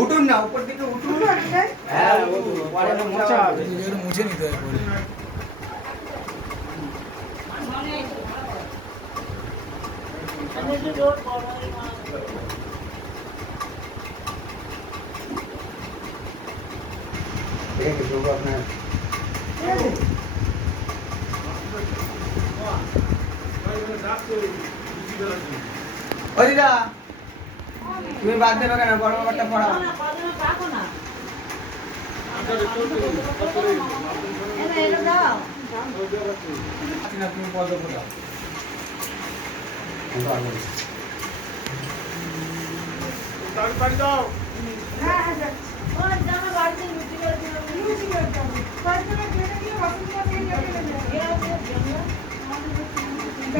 উঠুন না, উপর দিকে উঠুন। হ্যাঁ, মুছে নিতে হবে পরে। দিদা তুমি বাদ দেবে কেন? বড় ব্যাপারটা পড়াও। তুমি পদ্ম ফোটাও।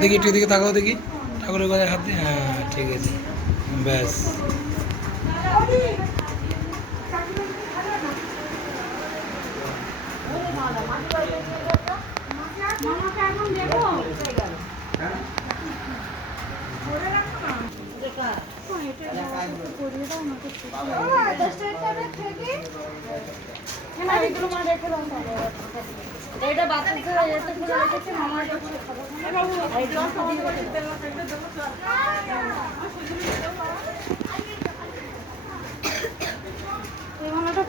দেখি একটু দিকে তাকাও দেখি ঠাকুরের গলায় হাত দিয়ে। হ্যাঁ ঠিক আছে, ব্যাস।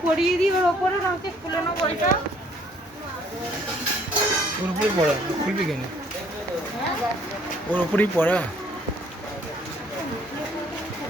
পরিয়ে দিই ওর ওপরে, আমাকে খুলে নেবো ওইটা। ওর উপরেই পড়া, খুলবি কেন? ওর উপরেই পড়া।